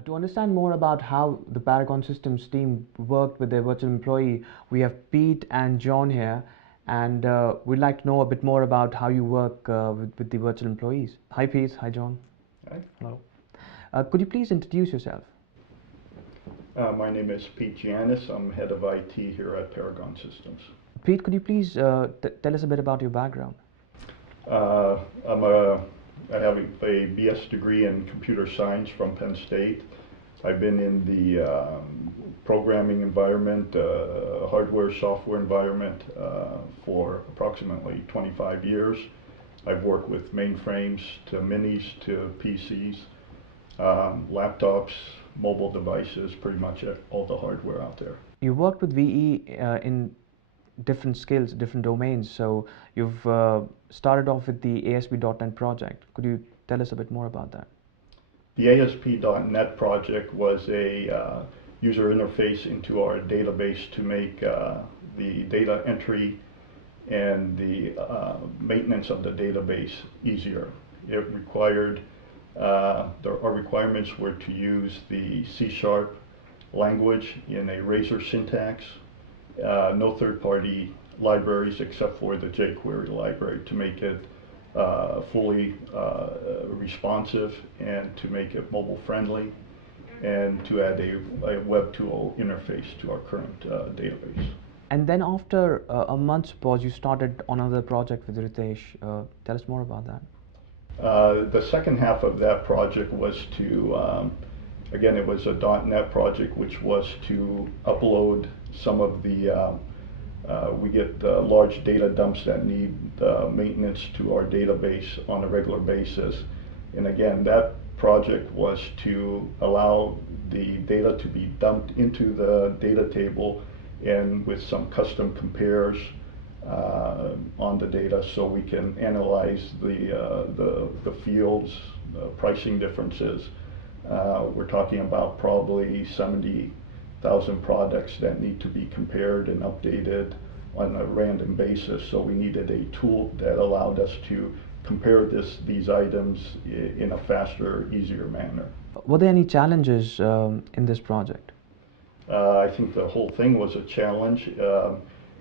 To understand more about how the Paragon Systems team worked with their virtual employee, we have Pete and John here, and we'd like to know a bit more about how you work with the virtual employees. Hi Pete, hi John. Hi. Hello. Could you please introduce yourself? My name is Pete Giannis. I'm head of IT here at Paragon Systems. Pete, could you please tell us a bit about your background? Uh, I have a BS degree in computer science from Penn State. I've been in the programming environment, hardware, software environment for approximately 25 years. I've worked with mainframes to minis to PCs, laptops, mobile devices, pretty much all the hardware out there. You worked with VE in different skills, different domains. So you've started off with the ASP.NET project. Could you tell us a bit more about that? The ASP.NET project was a user interface into our database to make the data entry and the maintenance of the database easier. It required, our requirements were to use the C# language in a Razor syntax, no third-party libraries except for the jQuery library to make it fully responsive and to make it mobile friendly and to add a web tool interface to our current database. And then after a month's pause, you started on another project with Ritesh. Tell us more about that. The second half of that project was to, again, it was a .NET project, which was to upload some of the, we get large data dumps that need maintenance to our database on a regular basis. And again, that project was to allow the data to be dumped into the data table and with some custom compares on the data so we can analyze the fields, pricing differences. We're talking about probably 70,000 products that need to be compared and updated on a random basis. So we needed a tool that allowed us to compare these items in a faster, easier manner. Were there any challenges in this project? I think the whole thing was a challenge.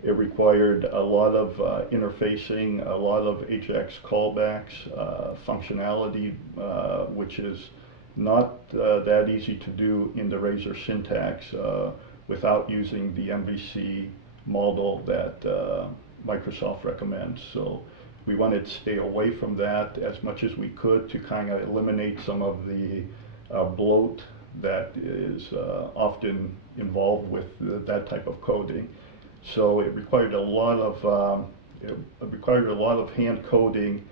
It required a lot of interfacing, a lot of AJAX callbacks, functionality, which is not that easy to do in the Razor syntax without using the MVC model that Microsoft recommends. So we wanted to stay away from that as much as we could to kind of eliminate some of the bloat that is often involved with that type of coding. So it required a lot of hand coding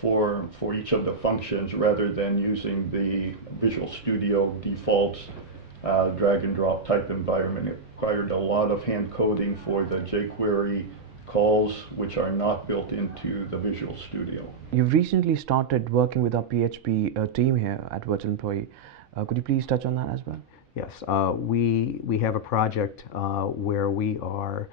for each of the functions rather than using the Visual Studio defaults drag and drop type environment. It required a lot of hand coding for the jQuery calls, which are not built into the Visual Studio. You've recently started working with our PHP team here at Virtual Employee. Could you please touch on that as well? Yes, we have a project where we are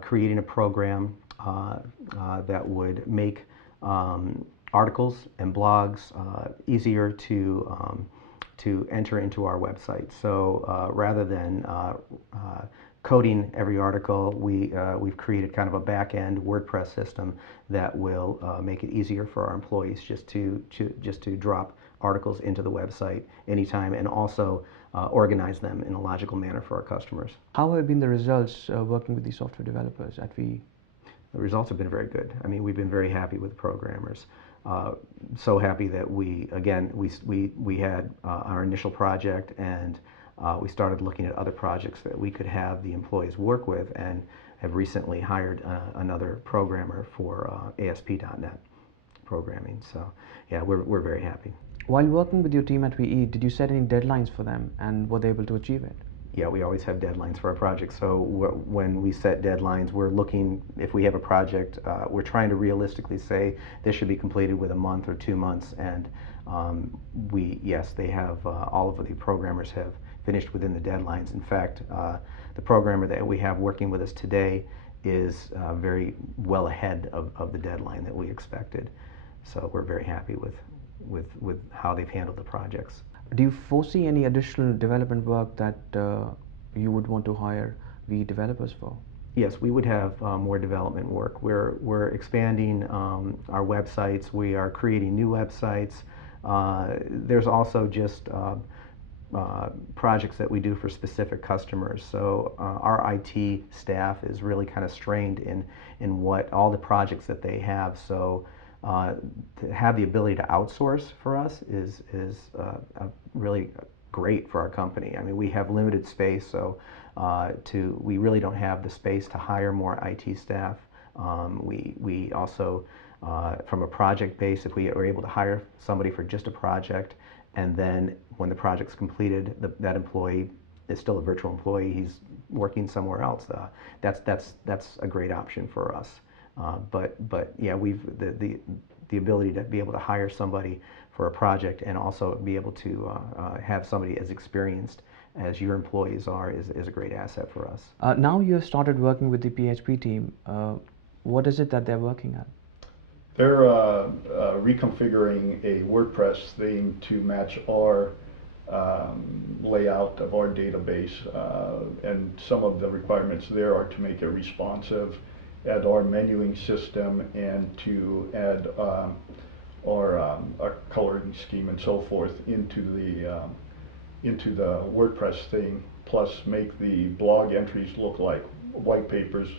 creating a program that would make articles and blogs easier to enter into our website. So rather than coding every article, we've created kind of a back-end WordPress system that will make it easier for our employees just to drop articles into the website anytime and also organize them in a logical manner for our customers. How have been the results working with the software developers at VE? The results have been very good. I mean, we've been very happy with the programmers. So happy that we had our initial project and we started looking at other projects that we could have the employees work with and have recently hired another programmer for ASP.NET programming. So yeah, we're very happy. While working with your team at VE, did you set any deadlines for them and were they able to achieve it? Yeah, we always have deadlines for our projects. So when we set deadlines, we're looking, if we have a project, we're trying to realistically say this should be completed with a month or 2 months. And yes, they have, all of the programmers have finished within the deadlines. In fact, the programmer that we have working with us today is very well ahead of the deadline that we expected. So we're very happy with how they've handled the projects. Do you foresee any additional development work that you would want to hire VE developers for? Yes, we would have more development work. We're expanding our websites. We are creating new websites. There's also just projects that we do for specific customers. So our IT staff is really kind of strained in what all the projects that they have. So to have the ability to outsource for us is really great for our company. I mean, we have limited space, so we really don't have the space to hire more IT staff. We also, from a project base, if we are able to hire somebody for just a project, and then when the project's completed, that employee is still a virtual employee, he's working somewhere else. That's a great option for us. But yeah, the ability to be able to hire somebody for a project and also be able to have somebody as experienced as your employees are is a great asset for us. Now you have started working with the PHP team. What is it that they're working at? They're reconfiguring a WordPress theme to match our layout of our database, and some of the requirements there are to make it responsive, add our menuing system, and to add our coloring scheme and so forth into the WordPress thing, plus make the blog entries look like white papers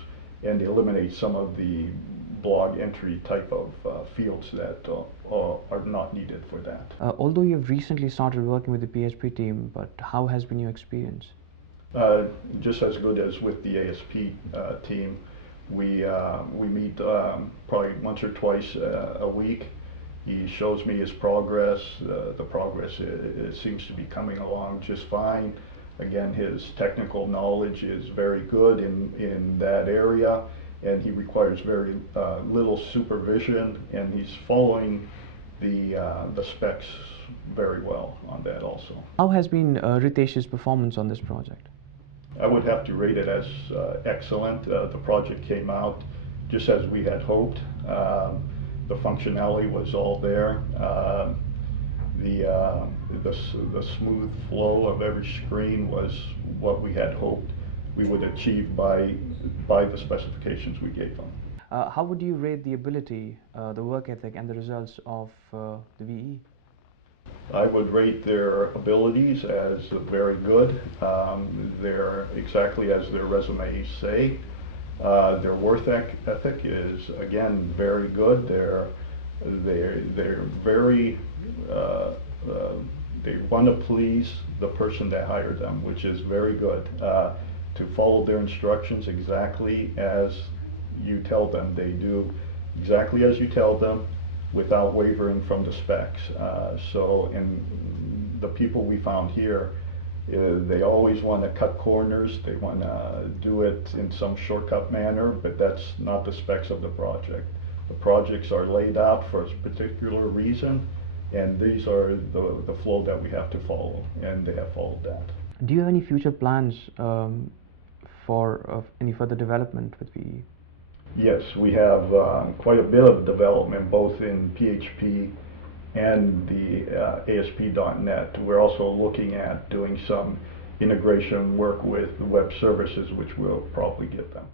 and eliminate some of the blog entry type of fields that are not needed for that. Although you've recently started working with the PHP team, but how has been your experience? Just as good as with the ASP team. We meet probably once or twice a week. He shows me his progress. The progress it seems to be coming along just fine. Again, his technical knowledge is very good in that area, and he requires very little supervision, and he's following the specs very well on that also. How has been Ritesh's performance on this project? I would have to rate it as excellent. The project came out just as we had hoped. The functionality was all there. The smooth flow of every screen was what we had hoped we would achieve by the specifications we gave them. How would you rate the ability, the work ethic, and the results of the VE? I would rate their abilities as very good. They're exactly as their resumes say. Their work ethic is again very good. They're very they want to please the person that hired them, which is very good. To follow their instructions exactly as you tell them. They do exactly as you tell them without wavering from the specs. So in the people we found here, they always want to cut corners. They want to do it in some shortcut manner, but that's not the specs of the project. The projects are laid out for a particular reason, and these are the flow that we have to follow, and they have followed that. Do you have any future plans for any further development with VE? Yes, we have quite a bit of development both in PHP and the ASP.NET. We're also looking at doing some integration work with web services, which we'll probably get them.